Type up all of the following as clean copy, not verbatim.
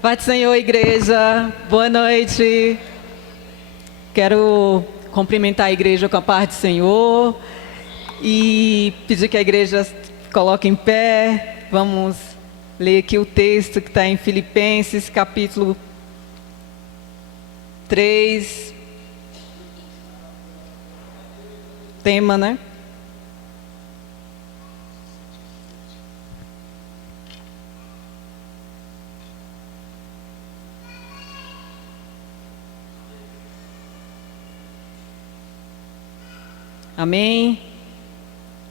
Pai do Senhor, igreja, boa noite. Quero cumprimentar a igreja com a paz do Senhor e pedir que a igreja coloque em pé. Vamos ler aqui o texto que está em Filipenses, capítulo 3. Tema, né? Amém?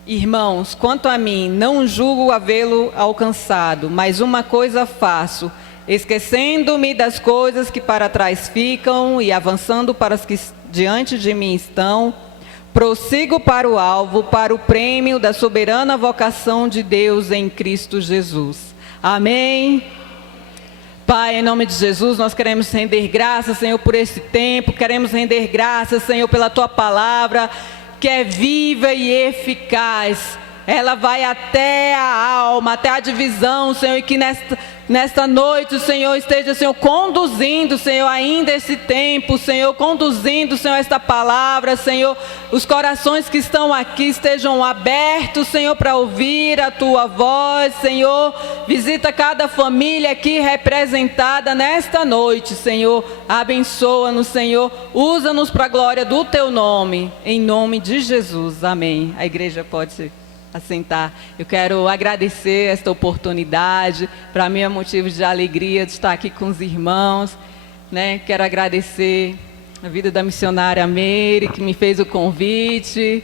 Irmãos, quanto a mim, não julgo havê-lo alcançado, mas uma coisa faço, esquecendo-me das coisas que para trás ficam e avançando para as que diante de mim estão, prossigo para o alvo, para o prêmio da soberana vocação de Deus em Cristo Jesus. Amém? Pai, em nome de Jesus, nós queremos render graças, Senhor, por esse tempo, queremos render graças, Senhor, pela Tua palavra, que é viva e eficaz. Ela vai até a alma, até a divisão, Senhor, e que nesta noite o Senhor esteja, Senhor, conduzindo, Senhor, ainda esse tempo, Senhor, conduzindo, Senhor, esta palavra, Senhor, os corações que estão aqui estejam abertos, Senhor, para ouvir a Tua voz, Senhor, visita cada família aqui representada nesta noite, Senhor, abençoa-nos, Senhor, usa-nos para a glória do Teu nome, em nome de Jesus, amém. A igreja pode se assentar. Eu quero agradecer esta oportunidade. Para mim é motivo de alegria de estar aqui com os irmãos, né? Quero agradecer a vida da missionária Meire, que me fez o convite,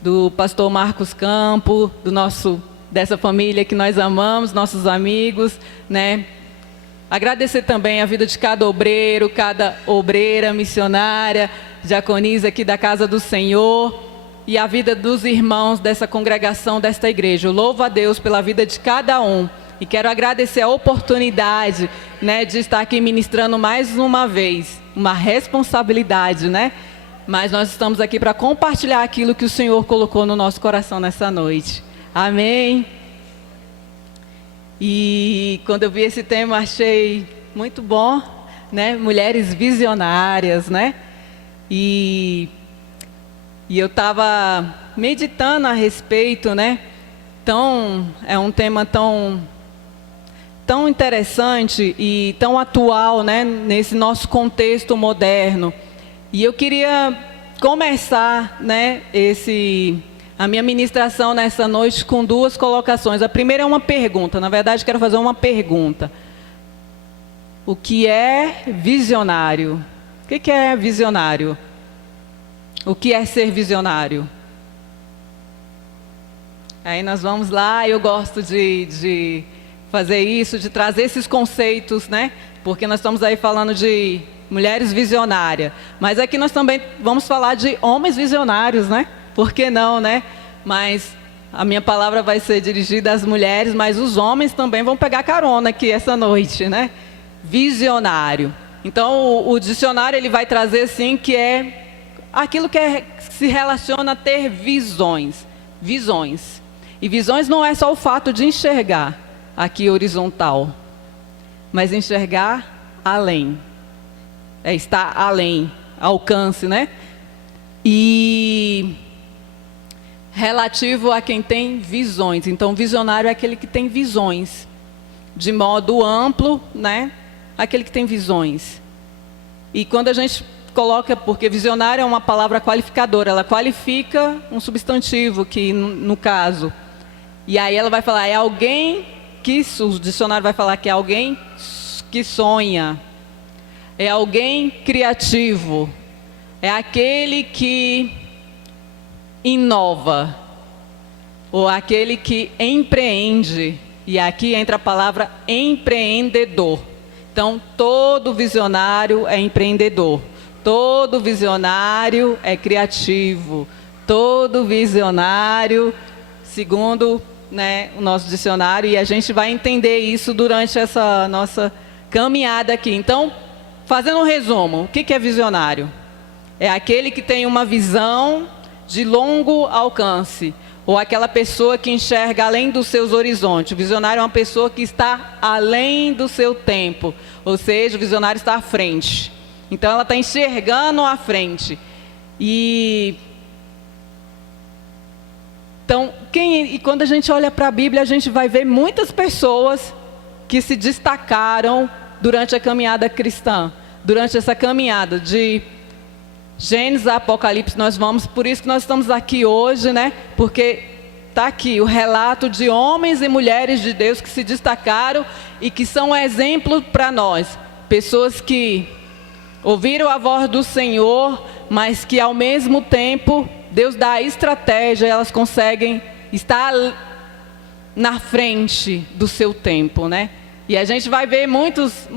do pastor Marcos Campo, dessa família que nós amamos, nossos amigos, né? Agradecer também a vida de cada obreiro, cada obreira, missionária, diaconisa aqui da Casa do Senhor, e a vida dos irmãos dessa congregação, desta igreja. Eu louvo a Deus pela vida de cada um. E quero agradecer a oportunidade, né, de estar aqui ministrando mais uma vez. Uma responsabilidade, né? Mas nós estamos aqui para compartilhar aquilo que o Senhor colocou no nosso coração nessa noite. Amém? E quando eu vi esse tema, achei muito bom, né? Mulheres visionárias, né? E eu estava meditando a respeito, né? É um tema tão interessante e tão atual, né? Nesse nosso contexto moderno. E eu queria começar, né? A minha ministração nessa noite com duas colocações. A primeira é uma pergunta. Na verdade, quero fazer uma pergunta. O que é visionário? O que é visionário? O que é ser visionário? Aí nós vamos lá, eu gosto de fazer isso, de trazer esses conceitos, né? Porque nós estamos aí falando de mulheres visionárias. Mas aqui nós também vamos falar de homens visionários, né? Por que não, né? Mas a minha palavra vai ser dirigida às mulheres, mas os homens também vão pegar carona aqui essa noite, né? Visionário. Então o dicionário ele vai trazer sim que é aquilo que se relaciona a ter visões. Visões. E visões não é só o fato de enxergar aqui horizontal, mas enxergar além. É estar além, alcance, né? E relativo a quem tem visões. Então, visionário é aquele que tem visões. De modo amplo, né? Aquele que tem visões. E quando a gente coloca, porque visionário é uma palavra qualificadora, ela qualifica um substantivo, que no caso, e aí ela vai falar, é alguém que, o dicionário vai falar que é alguém que sonha, é alguém criativo, é aquele que inova, ou aquele que empreende, e aqui entra a palavra empreendedor. Então, todo visionário é empreendedor. Todo visionário é criativo. Todo visionário, segundo, né, o nosso dicionário, e a gente vai entender isso durante essa nossa caminhada aqui. Então, fazendo um resumo, o que é visionário? É aquele que tem uma visão de longo alcance, ou aquela pessoa que enxerga além dos seus horizontes. O visionário é uma pessoa que está além do seu tempo, ou seja, o visionário está à frente. Então ela está enxergando à frente. Então, quando a gente olha para a Bíblia, a gente vai ver muitas pessoas que se destacaram durante a caminhada cristã, durante essa caminhada de Gênesis a Apocalipse. Por isso que nós estamos aqui hoje, né? Porque está aqui o relato de homens e mulheres de Deus que se destacaram e que são um exemplo para nós. Pessoas que ouviram a voz do Senhor, mas que ao mesmo tempo Deus dá a estratégia, elas conseguem estar na frente do seu tempo, né? E a gente vai ver muitos,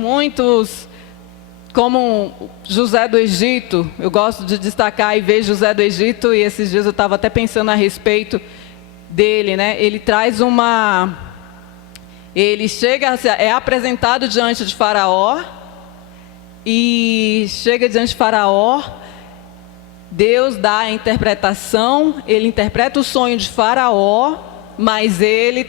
como José do Egito. Eu gosto de destacar e ver José do Egito, e esses dias eu estava até pensando a respeito dele, né? Ele é apresentado diante de Faraó, e chega diante de Faraó, Deus dá a interpretação, ele interpreta o sonho de Faraó, mas ele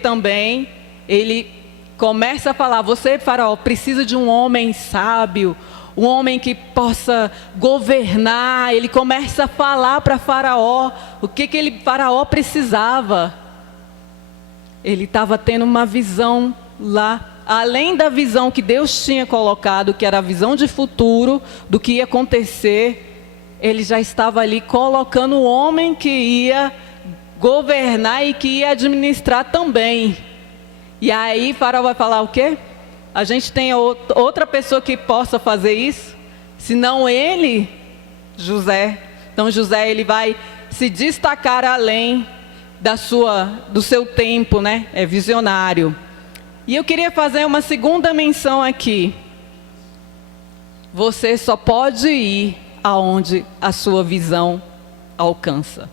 começa a falar: você, Faraó, precisa de um homem sábio, um homem que possa governar. Ele começa a falar para Faraó o que Faraó precisava. Ele estava tendo uma visão lá, além da visão que Deus tinha colocado, que era a visão de futuro, do que ia acontecer. Ele já estava ali colocando o homem que ia governar e que ia administrar também. E aí Faraó vai falar o quê? A gente tem outra pessoa que possa fazer isso? Senão ele, José. Então José, ele vai se destacar além do seu tempo, né? É visionário. E eu queria fazer uma segunda menção aqui. Você só pode ir aonde a sua visão alcança.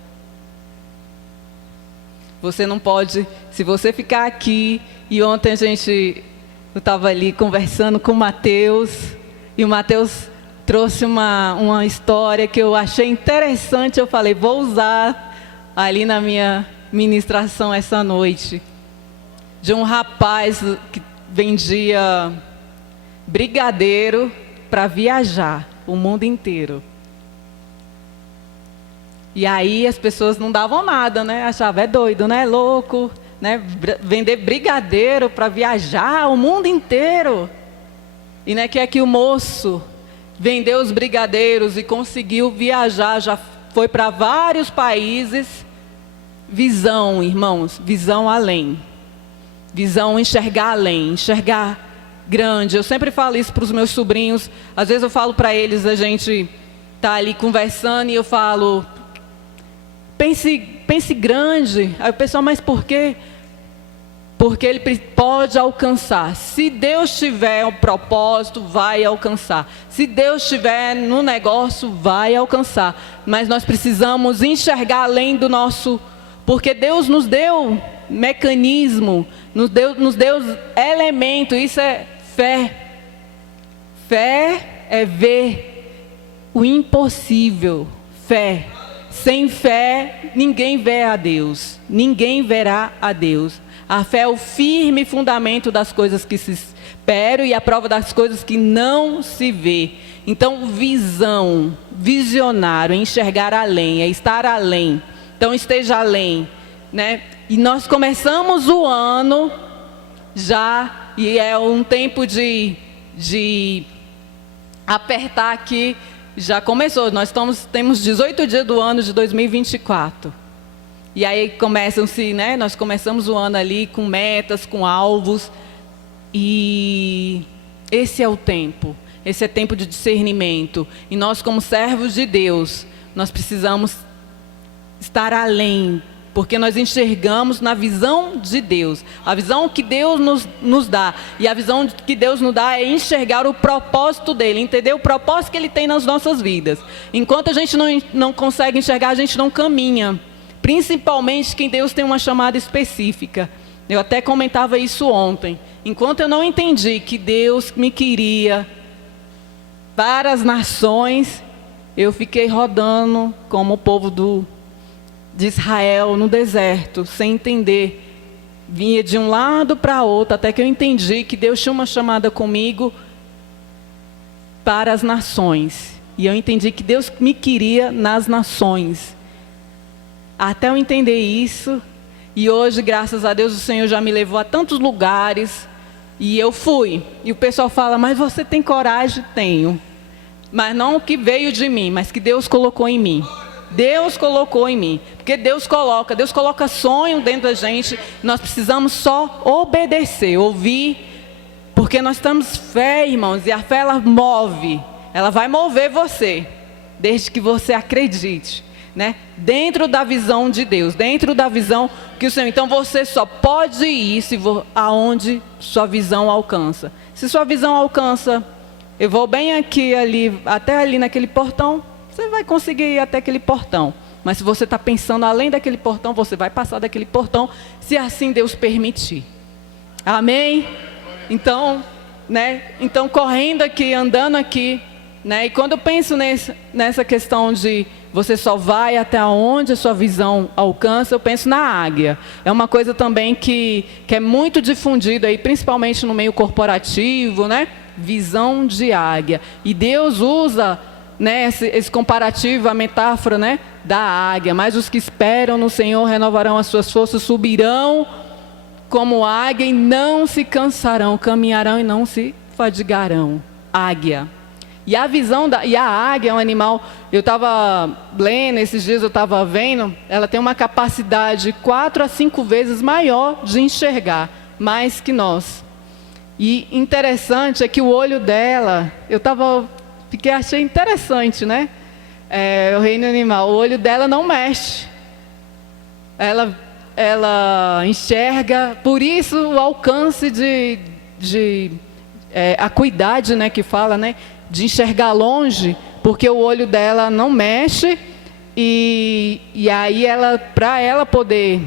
Você não pode, se você ficar aqui, e ontem eu estava ali conversando com o Mateus, e o Mateus trouxe uma história que eu achei interessante. Eu falei, vou usar ali na minha ministração essa noite, de um rapaz que vendia brigadeiro para viajar o mundo inteiro. E aí as pessoas não davam nada, né? Achavam, é doido, né? É louco, né? Vender brigadeiro para viajar o mundo inteiro. E né, que é que o moço vendeu os brigadeiros e conseguiu viajar, já foi para vários países. Visão, irmãos, visão além. Visão, enxergar além, enxergar grande. Eu sempre falo isso para os meus sobrinhos. Às vezes eu falo para eles, a gente tá ali conversando e eu falo, pense grande. Aí o pessoal, mas por quê? Porque ele pode alcançar. Se Deus tiver um propósito, vai alcançar. Se Deus tiver no negócio, vai alcançar. Mas nós precisamos enxergar além do nosso... Porque Deus nos deu mecanismo, nos deu elemento. Isso é fé. Fé é ver o impossível. Fé. Sem fé, ninguém vê a Deus. Ninguém verá a Deus. A fé é o firme fundamento das coisas que se esperam e a prova das coisas que não se vê. Então, visão, visionário, é enxergar além, é estar além. Então, esteja além, né? E nós começamos o ano já, e é um tempo de apertar aqui. Já começou, temos 18 dias do ano de 2024. E aí começam-se, né? Nós começamos o ano ali com metas, com alvos. E esse é o tempo. Esse é tempo de discernimento. E nós, como servos de Deus, nós precisamos estar além. Porque nós enxergamos na visão de Deus. A visão que Deus nos dá. E a visão que Deus nos dá é enxergar o propósito dEle. Entender o propósito que Ele tem nas nossas vidas. Enquanto a gente não consegue enxergar, a gente não caminha. Principalmente quem Deus tem uma chamada específica. Eu até comentava isso ontem. Enquanto eu não entendi que Deus me queria para as nações, eu fiquei rodando como o povo de Israel no deserto, sem entender. Vinha de um lado para outro, até que eu entendi que Deus tinha uma chamada comigo para as nações. E eu entendi que Deus me queria nas nações. Até eu entender isso, e hoje, graças a Deus, o Senhor já me levou a tantos lugares, e eu fui. E o pessoal fala, mas você tem coragem? Tenho. Mas não que veio de mim, mas que Deus colocou em mim. Deus colocou em mim. Porque Deus coloca sonho dentro da gente. Nós precisamos só obedecer, ouvir. Porque nós temos fé, irmãos, e a fé ela move. Ela vai mover você, desde que você acredite, né? Dentro da visão de Deus, dentro da visão que o Senhor... Então você só pode ir aonde sua visão alcança. Se sua visão alcança, eu vou bem aqui, ali, até ali naquele portão, você vai conseguir ir até aquele portão. Mas se você está pensando além daquele portão, você vai passar daquele portão, se assim Deus permitir. Amém? Então, né? Então correndo aqui, andando aqui, né? E quando eu penso nessa questão de você só vai até onde a sua visão alcança, eu penso na águia. É uma coisa também que é muito difundida aí, principalmente no meio corporativo, né? Visão de águia. E Deus usa, né, esse comparativo, a metáfora, né, da águia. Mas os que esperam no Senhor renovarão as suas forças, subirão como águia e não se cansarão, caminharão e não se fadigarão. Águia. E a visão e a águia é um animal, eu estava lendo esses dias, eu estava vendo, ela tem uma capacidade 4 a 5 vezes maior de enxergar, mais que nós. E interessante é que o olho dela, achei interessante, né? O reino animal, o olho dela não mexe. Ela enxerga, por isso o alcance de acuidade, né, que fala, né? De enxergar longe, porque o olho dela não mexe, e aí para ela poder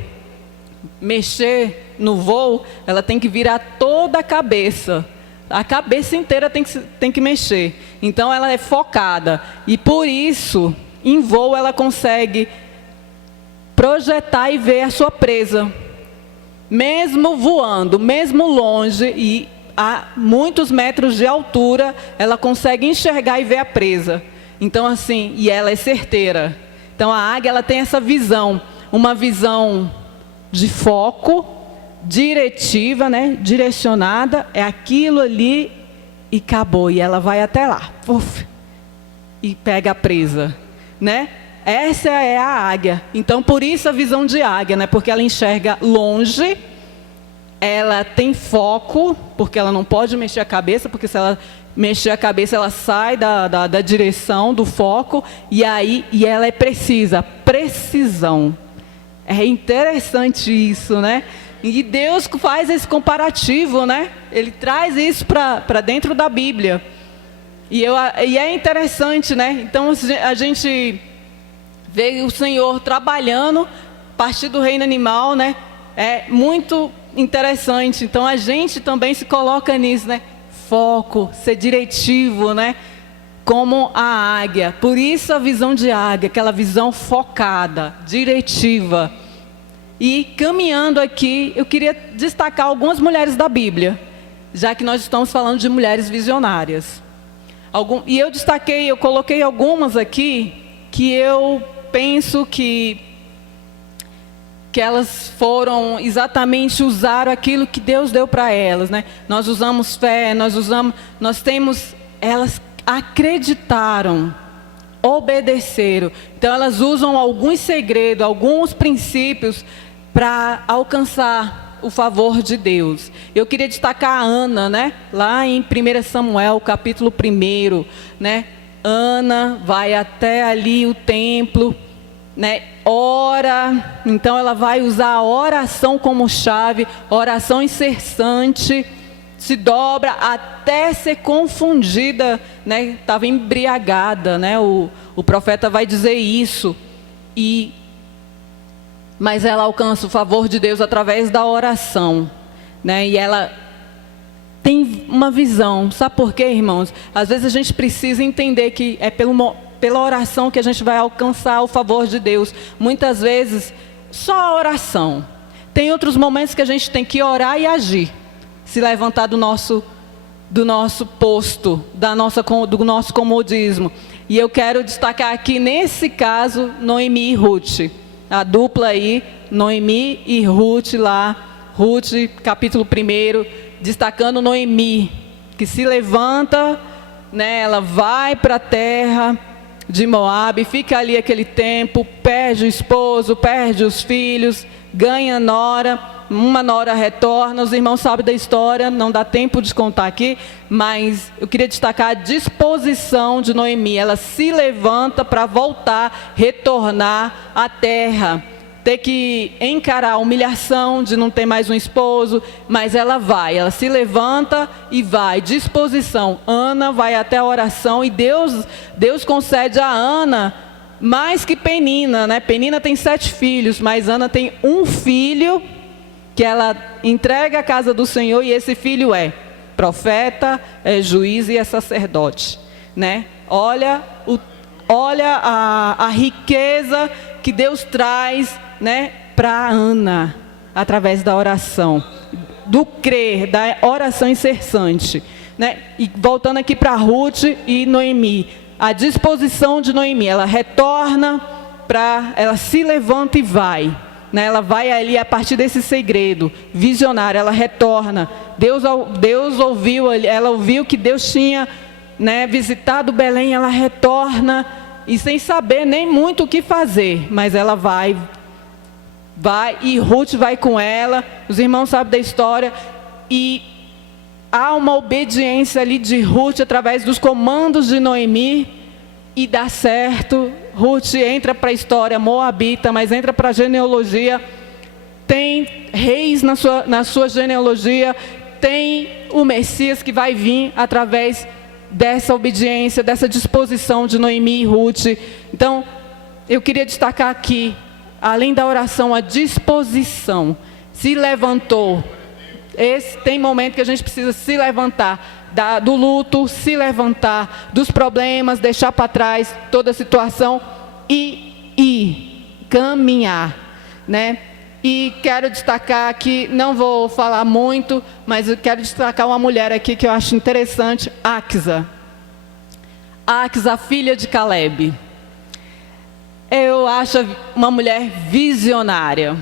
mexer no voo, ela tem que virar toda a cabeça inteira tem que mexer. Então ela é focada, e por isso em voo ela consegue projetar e ver a sua presa, mesmo voando, mesmo longe e a muitos metros de altura, ela consegue enxergar e ver a presa. Então assim, e ela é certeira. Então a águia ela tem essa visão, uma visão de foco, diretiva, né? Direcionada, é aquilo ali e acabou. E ela vai até lá, puf, e pega a presa, né? Essa é a águia. Então por isso a visão de águia, né? Porque ela enxerga longe. Ela tem foco, porque ela não pode mexer a cabeça, porque se ela mexer a cabeça, ela sai da direção, do foco, e ela é precisão. É interessante isso, né? E Deus faz esse comparativo, né? Ele traz isso para dentro da Bíblia. E é interessante, né? Então a gente vê o Senhor trabalhando a partir do reino animal, né? É muito interessante. Então a gente também se coloca nisso, né? Foco, ser diretivo, né? Como a águia. Por isso a visão de águia, aquela visão focada, diretiva. E caminhando aqui, eu queria destacar algumas mulheres da Bíblia, já que nós estamos falando de mulheres visionárias. E eu coloquei algumas aqui que eu penso que elas foram exatamente usaram aquilo que Deus deu para elas, né? Nós usamos fé, elas acreditaram, obedeceram. Então elas usam alguns segredos, alguns princípios para alcançar o favor de Deus. Eu queria destacar a Ana, né? Lá em 1 Samuel, capítulo 1, né? Ana vai até ali o templo, né? Ora, então ela vai usar a oração como chave, oração incessante, se dobra até ser confundida, né? Estava embriagada, né? O profeta vai dizer isso, mas ela alcança o favor de Deus através da oração, né? E ela tem uma visão. Sabe por quê, irmãos? Às vezes a gente precisa entender que é pela oração que a gente vai alcançar o favor de Deus. Muitas vezes, só a oração. Tem outros momentos que a gente tem que orar e agir. Se levantar do nosso posto, do nosso comodismo. E eu quero destacar aqui, nesse caso, Noemi e Ruth. A dupla aí, Noemi e Ruth lá. Ruth, capítulo 1, destacando Noemi, que se levanta, né, ela vai para a terra de Moabe, fica ali aquele tempo, perde o esposo, perde os filhos, ganha nora, uma nora retorna. Os irmãos sabem da história, não dá tempo de contar aqui, mas eu queria destacar a disposição de Noemi. Ela se levanta para voltar, retornar à terra, ter que encarar a humilhação de não ter mais um esposo, mas ela se levanta e vai, disposição. Ana vai até a oração e Deus concede a Ana mais que Penina, né? Penina tem 7 filhos, mas Ana tem um filho que ela entrega à casa do Senhor, e esse filho é profeta, é juiz e é sacerdote, né? Olha a riqueza que Deus traz, né, para Ana, através da oração, do crer, da oração incessante, né? E voltando aqui para Ruth e Noemi, a disposição de Noemi, ela retorna, ela se levanta e vai, né? Ela vai ali a partir desse segredo visionário, ela retorna. Deus ouviu, ela ouviu que Deus tinha, né, visitado Belém, ela retorna, e sem saber nem muito o que fazer, mas ela vai, e Ruth vai com ela. Os irmãos sabem da história, e há uma obediência ali de Ruth através dos comandos de Noemi, e dá certo. Ruth entra para a história moabita, mas entra para a genealogia, tem reis na sua genealogia, tem o Messias que vai vir através dessa obediência, dessa disposição de Noemi e Ruth. Então, eu queria destacar aqui, além da oração, a disposição. Se levantou. Tem momento que a gente precisa se levantar do luto, se levantar dos problemas, deixar para trás toda a situação e caminhar, né? E quero destacar aqui, não vou falar muito, mas eu quero destacar uma mulher aqui que eu acho interessante, Axa, filha de Caleb. Eu acho uma mulher visionária,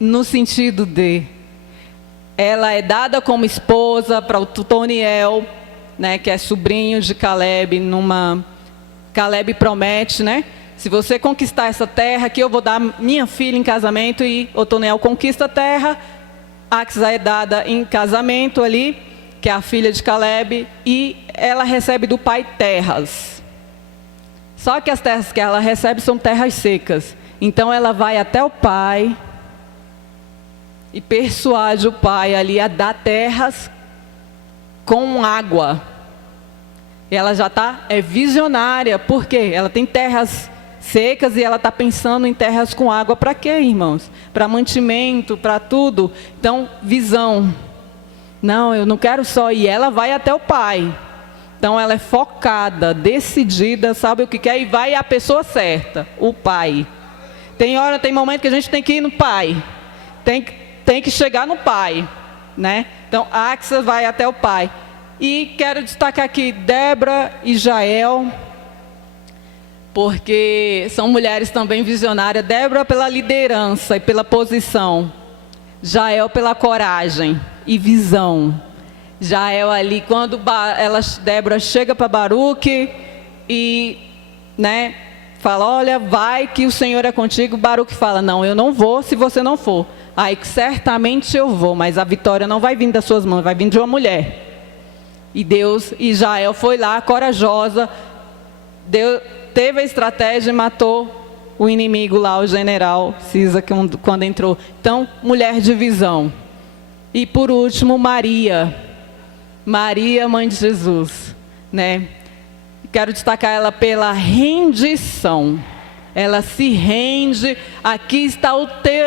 no sentido de, ela é dada como esposa para o Toniel, né, que é sobrinho de Caleb. Caleb promete, né? Se você conquistar essa terra, que eu vou dar minha filha em casamento, e Otoniel conquista a terra. Axa é dada em casamento ali, que é a filha de Caleb, e ela recebe do pai terras. Só que as terras que ela recebe são terras secas. Então ela vai até o pai e persuade o pai ali a dar terras com água. Ela já é visionária, porque ela tem terras secas e ela está pensando em terras com água. Para quê, irmãos? Para mantimento, para tudo. Então, visão. Não, eu não quero só ir. Ela vai até o pai. Então, ela é focada, decidida, sabe o que quer, e vai à pessoa certa, o pai. Tem momento que a gente tem que ir no pai. Tem que chegar no pai, né? Então, Axa vai até o pai. E quero destacar aqui Débora e Jael, porque são mulheres também visionárias. Débora pela liderança e pela posição, Jael pela coragem e visão. Jael ali, quando Débora chega para Baruque e, né, fala, olha, vai que o Senhor é contigo. Baruque fala, não, eu não vou se você não for. Aí certamente eu vou, mas a vitória não vai vir das suas mãos, vai vir de uma mulher. E Jael foi lá, corajosa, teve a estratégia e matou o inimigo lá, o general Cisa, quando entrou. Então, mulher de visão. E por último, Maria, mãe de Jesus, né? Quero destacar ela pela rendição. Ela se rende. Aqui está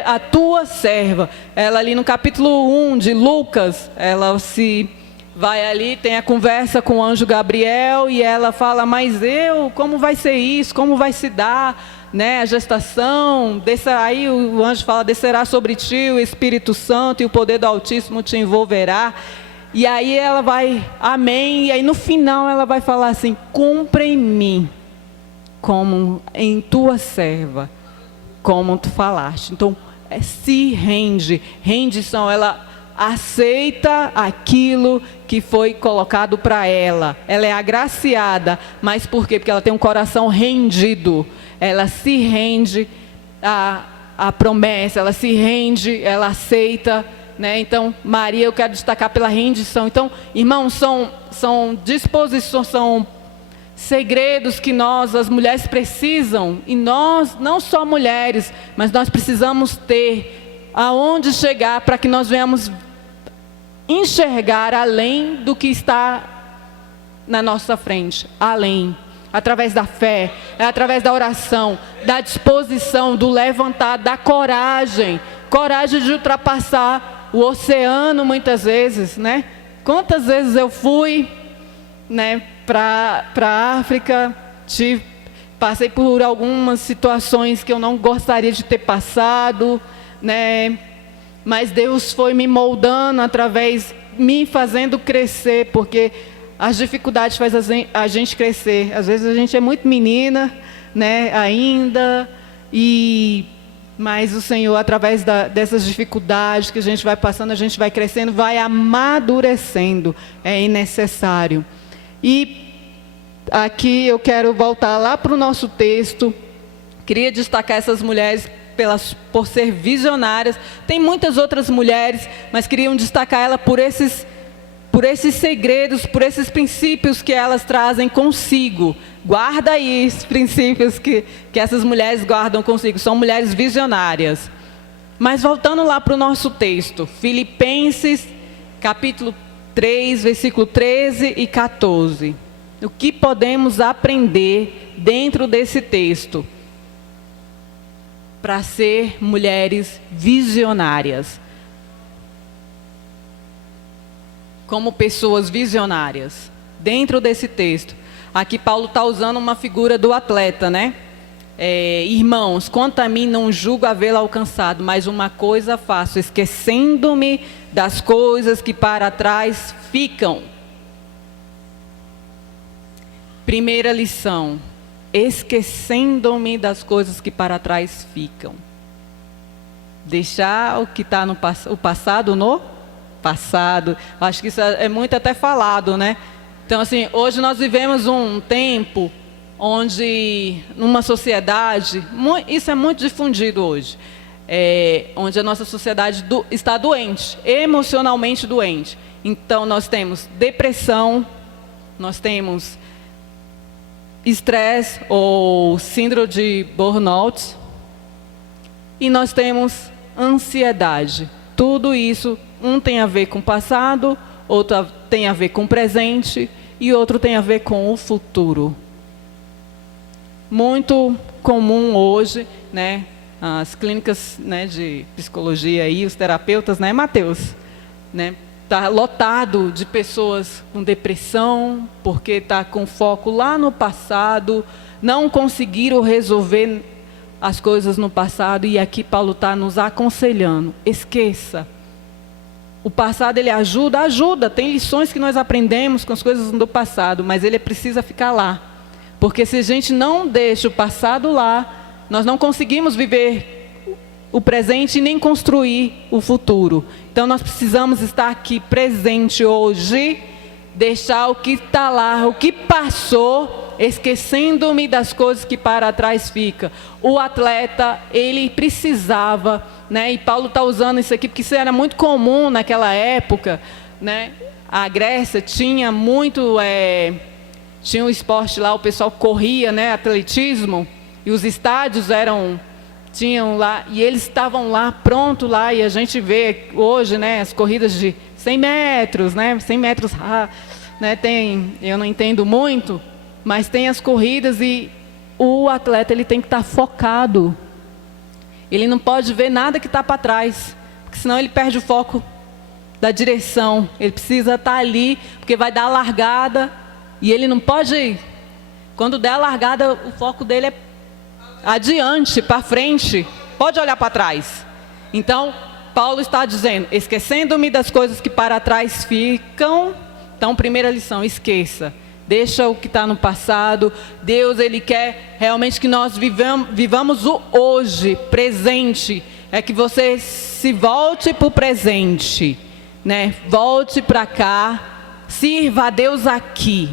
a tua serva. Ela ali no capítulo 1 de Lucas, ela se vai ali, tem a conversa com o anjo Gabriel e ela fala, mas como vai ser isso? Como vai se dar, né, a gestação? Aí o anjo fala, descerá sobre ti o Espírito Santo e o poder do Altíssimo te envolverá. E aí ela vai, amém, e aí no final ela vai falar assim, cumpra em mim, como em tua serva, como tu falaste. Então, se rende, rendição, ela aceita aquilo que foi colocado para ela. Ela é agraciada, mas por quê? Porque ela tem um coração rendido. Ela se rende à promessa, ela se rende, ela aceita, né? Então, Maria, eu quero destacar pela rendição. Então, irmãos, são disposições, são segredos que nós, as mulheres, precisam. E nós, não só mulheres, mas nós precisamos ter aonde chegar para que nós venhamos enxergar além do que está na nossa frente. Além. Através da fé, através da oração, da disposição, do levantar, da coragem. Coragem de ultrapassar o oceano muitas vezes, né? Quantas vezes eu fui, né, para a África, passei por algumas situações que eu não gostaria de ter passado, né? Mas Deus foi me moldando me fazendo crescer, porque as dificuldades fazem a gente crescer. Às vezes a gente é muito menina, né, ainda, mas o Senhor, através dessas dificuldades que a gente vai passando, a gente vai crescendo, vai amadurecendo. É necessário. E aqui eu quero voltar lá para o nosso texto. Queria destacar essas mulheres por ser visionárias. Tem muitas outras mulheres, mas queriam destacar ela por esses segredos, por esses princípios que elas trazem consigo. Guarda aí os princípios que essas mulheres guardam consigo. São mulheres visionárias. Mas voltando lá para o nosso texto, Filipenses, capítulo 3, versículo 13 e 14. O que podemos aprender dentro desse texto para ser mulheres visionárias? Como pessoas visionárias. Dentro desse texto, aqui Paulo está usando uma figura do atleta, né? Irmãos, quanto a mim não julgo havê-lo alcançado, mas uma coisa faço, esquecendo-me das coisas que para trás ficam. Primeira lição, esquecendo-me das coisas que para trás ficam. Deixar o que está o passado no passado. Acho que isso é muito até falado, né? Então, assim, hoje nós vivemos um tempo onde, numa sociedade, isso é muito difundido hoje, onde a nossa sociedade está doente, emocionalmente doente. Então, nós temos depressão, nós temos estresse ou síndrome de burnout, e nós temos ansiedade. Tudo isso, um tem a ver com o passado, outro tem a ver com o presente e outro tem a ver com o futuro. Muito comum hoje, né, as clínicas, né, de psicologia e os terapeutas, né, Mateus, né, tá lotado de pessoas com depressão, porque está com foco lá no passado, não conseguiram resolver as coisas no passado, e aqui Paulo está nos aconselhando, esqueça. O passado, ele ajuda, tem lições que nós aprendemos com as coisas do passado, mas ele precisa ficar lá. Porque se a gente não deixa o passado lá, nós não conseguimos viver o presente e nem construir o futuro. Então nós precisamos estar aqui presente hoje, deixar o que está lá, o que passou, esquecendo-me das coisas que para trás fica. O atleta, ele precisava, né, e Paulo está usando isso aqui, porque isso era muito comum naquela época, né? A Grécia tinha muito, tinha um esporte lá, o pessoal corria, né, atletismo, e os estádios tinham lá, e eles estavam lá, pronto lá, e a gente vê hoje, né, as corridas de 100 metros, né, 100 metros, né, eu não entendo muito, mas tem as corridas e o atleta, ele tem que estar focado. Ele não pode ver nada que está para trás, porque senão ele perde o foco. da direção. Ele precisa estar ali, porque vai dar a largada. E ele não pode ir. Quando der a largada, o foco dele é adiante, para frente. Pode olhar para trás. Então, Paulo está dizendo, esquecendo-me das coisas que para trás ficam. Então, primeira lição, esqueça. Deixa o que está no passado. Deus, Ele quer realmente que nós vivamos o hoje, presente. É que você se volte para o presente, né? Volte para cá, sirva a Deus aqui.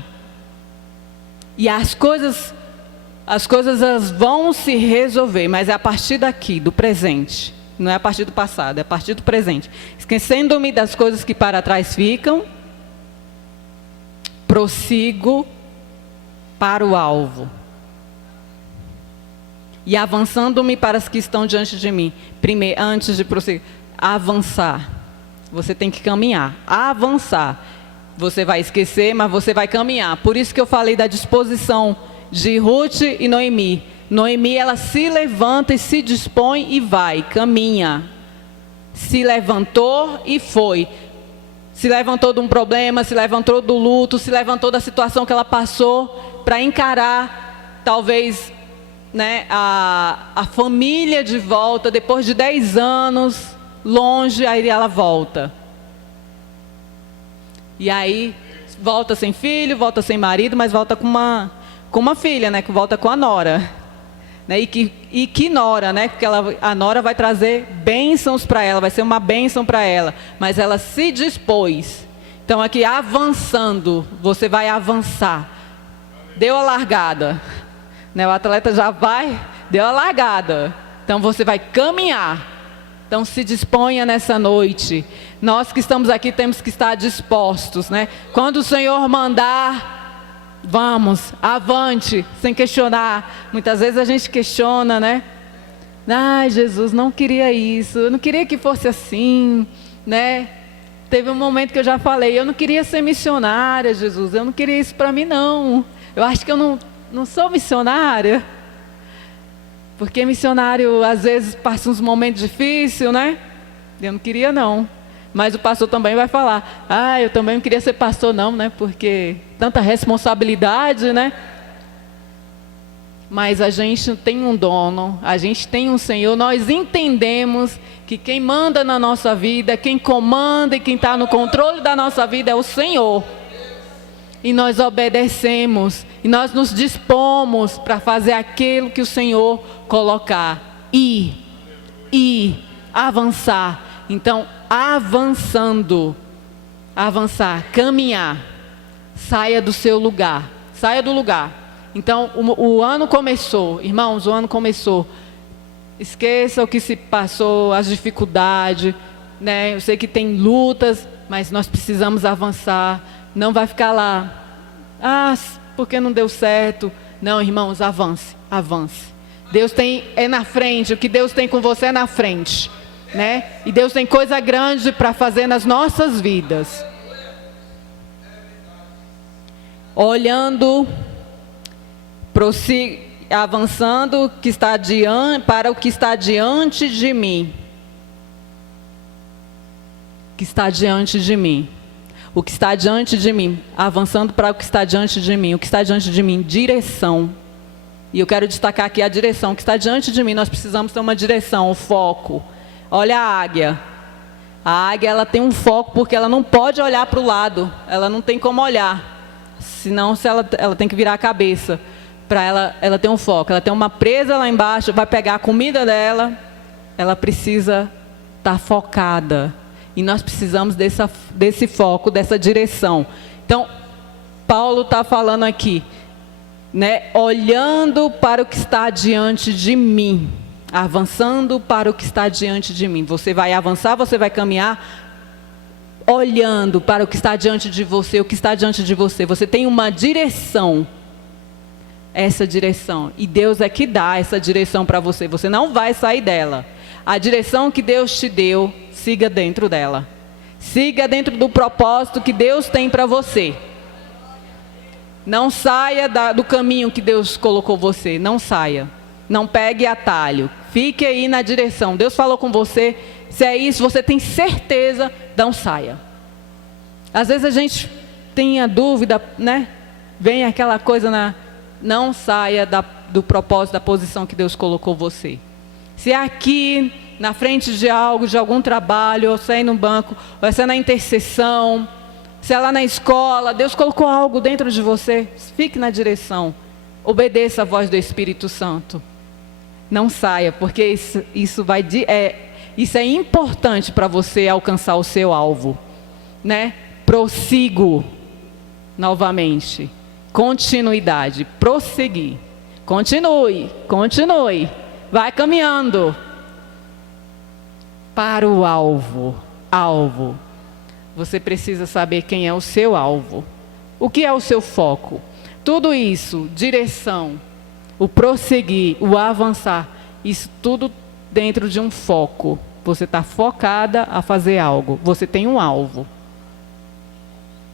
E as coisas elas vão se resolver, mas é a partir daqui, do presente. Não é a partir do passado, é a partir do presente. Esquecendo-me das coisas que para trás ficam, prossigo para o alvo. E avançando-me para as que estão diante de mim. Primeiro, antes de prosseguir, avançar. Você tem que caminhar, avançar. Você vai esquecer, mas você vai caminhar. Por isso que eu falei da disposição de Ruth e Noemi. Noemi, ela se levanta e se dispõe e vai, caminha. Se levantou e foi. Se levantou de um problema, se levantou do luto, se levantou da situação que ela passou para encarar, talvez, né, a família de volta. Depois de 10 anos, longe, aí ela volta. E aí, volta sem filho, volta sem marido, mas volta com uma filha, né, que volta com a nora. Né, e que nora, né, porque a nora vai trazer bênçãos para ela, vai ser uma bênção para ela, mas ela se dispôs. Então aqui, avançando, você vai avançar. Deu a largada, né, o atleta já vai, deu a largada, então você vai caminhar. Então se disponha nessa noite. Nós que estamos aqui temos que estar dispostos, né? Quando o Senhor mandar, vamos, avante, sem questionar. Muitas vezes a gente questiona, né? Ai, Jesus, não queria isso, eu não queria que fosse assim, né? Teve um momento que eu já falei, eu não queria ser missionária, Jesus, eu não queria isso para mim não. Eu acho que eu não sou missionária. Porque missionário às vezes passa uns momentos difíceis, né? Eu não queria não. Mas o pastor também vai falar, eu também não queria ser pastor não, né? Porque tanta responsabilidade, né? Mas a gente tem um dono, a gente tem um Senhor, nós entendemos que quem manda na nossa vida, quem comanda e quem está no controle da nossa vida é o Senhor. E nós obedecemos, e nós nos dispomos para fazer aquilo que o Senhor colocar. Ir, avançar. Então, avançar, caminhar. Saia do seu lugar, saia do lugar. Então, o ano começou, irmãos, o ano começou. Esqueça o que se passou, as dificuldades, né? Eu sei que tem lutas, mas nós precisamos avançar. Não vai ficar lá, porque não deu certo. Não, irmãos, avance. Deus é na frente, o que Deus tem com você é na frente, né? E Deus tem coisa grande para fazer nas nossas vidas. Olhando, avançando para o que está diante de mim. Que está diante de mim. O que está diante de mim, avançando para o que está diante de mim. O que está diante de mim, direção. E eu quero destacar aqui a direção. O que está diante de mim, nós precisamos ter uma direção, um foco. Olha a águia. A águia, ela tem um foco porque ela não pode olhar para o lado. Ela não tem como olhar. Senão, ela tem que virar a cabeça. Para ela ter um foco. Ela tem uma presa lá embaixo, vai pegar a comida dela. Ela precisa estar focada. E nós precisamos desse foco, dessa direção. Então, Paulo está falando aqui, né? Olhando para o que está diante de mim. Avançando para o que está diante de mim. Você vai avançar, você vai caminhar, olhando para o que está diante de você, o que está diante de você. Você tem uma direção. Essa direção. E Deus é que dá essa direção para você. Você não vai sair dela. A direção que Deus te deu, siga dentro dela. Siga dentro do propósito que Deus tem para você. Não saia do caminho que Deus colocou você. Não saia. Não pegue atalho. Fique aí na direção. Deus falou com você, Se é isso, você tem certeza, não saia. Às vezes a gente tem a dúvida, né? Vem aquela coisa não saia do propósito, da posição que Deus colocou você. Se é aqui, na frente de algo, de algum trabalho, ou se é no banco, ou se é na intercessão, se é lá na escola, Deus colocou algo dentro de você, fique na direção. Obedeça a voz do Espírito Santo. Não saia, porque isso é importante para você alcançar o seu alvo, né? Prossigo novamente. Continuidade, prosseguir. Continue. Vai caminhando para o alvo. Você precisa saber quem é o seu alvo. O que é o seu foco? Tudo isso, direção, o prosseguir, o avançar, isso tudo dentro de um foco. Você está focada a fazer algo. Você tem um alvo.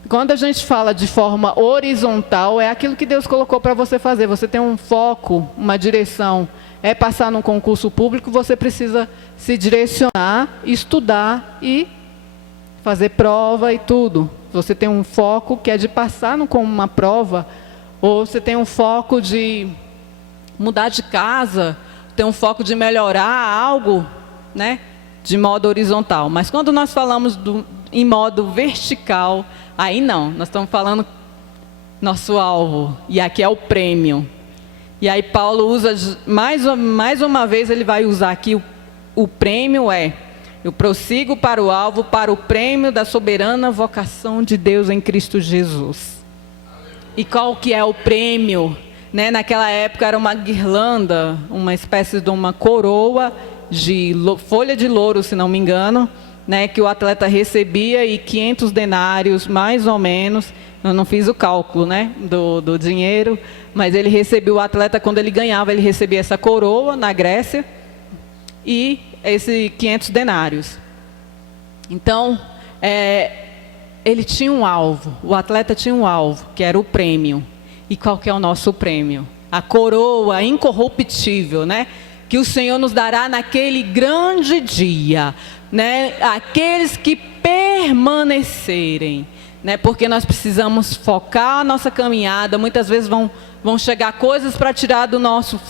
Quando a gente fala de forma horizontal, é aquilo que Deus colocou para você fazer. Você tem um foco, uma direção. É passar num concurso público, você precisa se direcionar, estudar e fazer prova e tudo. Você tem um foco que é de passar com uma prova, ou você tem um foco de mudar de casa, tem um foco de melhorar algo, né? De modo horizontal. Mas quando nós falamos em modo vertical, aí não, nós estamos falando nosso alvo, e aqui é o prêmio. E aí Paulo usa, mais uma vez ele vai usar aqui o prêmio eu prossigo para o alvo, para o prêmio da soberana vocação de Deus em Cristo Jesus. E qual que é o prêmio? Né? Naquela época era uma guirlanda, uma espécie de uma coroa de folha de louro, se não me engano, né? Que o atleta recebia, e 500 denários, mais ou menos. Eu não fiz o cálculo, né? do dinheiro, mas ele recebia, o atleta, quando ele ganhava, ele recebia essa coroa na Grécia, e esses 500 denários. Então, ele tinha um alvo, o atleta tinha um alvo, que era o prêmio. E qual que é o nosso prêmio? A coroa incorruptível, né? Que o Senhor nos dará naquele grande dia, né? Aqueles que permanecerem, né? Porque nós precisamos focar a nossa caminhada. Muitas vezes vão chegar coisas para tirar do nosso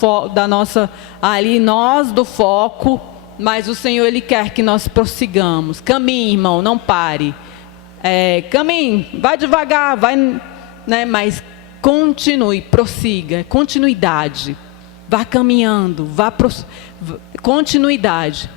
do foco, mas o Senhor, Ele quer que nós prossigamos. Caminhe, irmão, não pare. Caminhe, vai devagar, né? Mas continue, prossiga, continuidade. Vá caminhando, continuidade,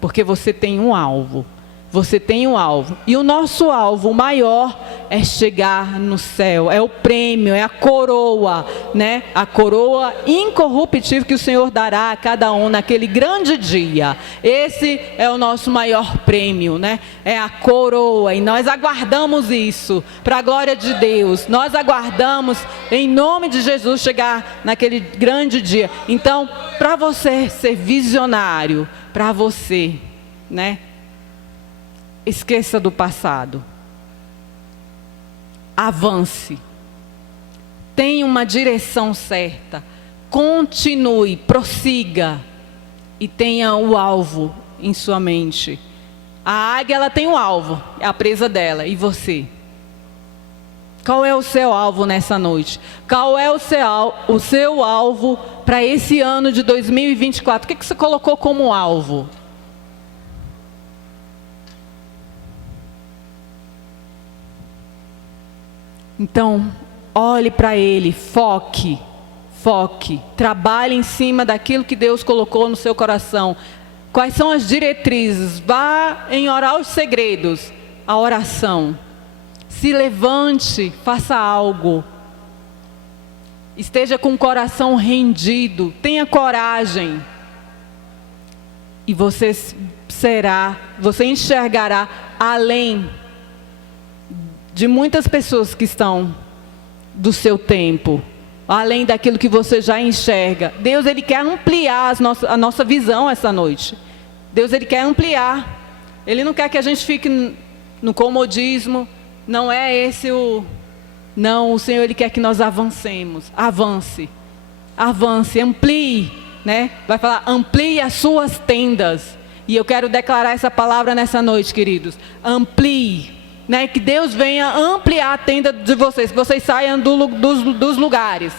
porque você tem um alvo. Você tem um alvo. E o nosso alvo maior é chegar no céu. É o prêmio, é a coroa, né? A coroa incorruptível que o Senhor dará a cada um naquele grande dia. Esse é o nosso maior prêmio, né? É a coroa. E nós aguardamos isso para a glória de Deus. Nós aguardamos, em nome de Jesus, chegar naquele grande dia. Então, para você ser visionário, para você, né? Esqueça do passado. Avance. Tenha uma direção certa. Continue, prossiga. E tenha o alvo em sua mente. A águia, ela tem um alvo, é a presa dela. E você? Qual é o seu alvo nessa noite? Qual é o seu alvo para esse ano de 2024? O que você colocou como alvo? Então, olhe para ele, foque, trabalhe em cima daquilo que Deus colocou no seu coração. Quais são as diretrizes? Vá em orar os segredos, a oração. Se levante, faça algo. Esteja com o coração rendido, tenha coragem. E você enxergará além de muitas pessoas que estão do seu tempo, além daquilo que você já enxerga. Deus, Ele quer ampliar a nossa visão essa noite. Deus, Ele quer ampliar. Ele não quer que a gente fique no comodismo. Não é esse Não, o Senhor, Ele quer que nós avancemos. Avance, amplie, né? Vai falar, amplie as suas tendas. E eu quero declarar essa palavra nessa noite, queridos. Amplie, né? Que Deus venha ampliar a tenda de vocês, que vocês saiam dos lugares,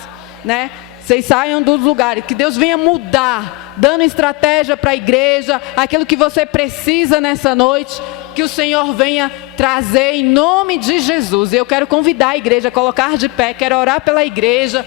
né? Vocês saiam dos lugares, que Deus venha mudar, dando estratégia para a igreja, aquilo que você precisa nessa noite, que o Senhor venha trazer em nome de Jesus. Eu quero convidar a igreja a colocar de pé, quero orar pela igreja.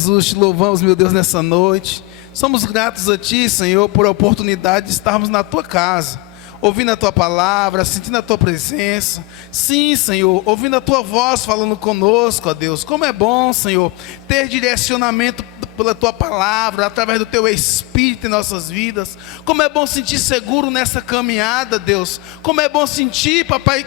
Jesus, te louvamos, meu Deus, nessa noite. Somos gratos a Ti, Senhor, por a oportunidade de estarmos na Tua casa, ouvindo a Tua palavra, sentindo a Tua presença. Sim, Senhor, ouvindo a Tua voz falando conosco, ó Deus. Como é bom, Senhor, ter direcionamento pela Tua palavra, através do Teu Espírito em nossas vidas. Como é bom sentir seguro nessa caminhada, Deus. Como é bom sentir, Papai,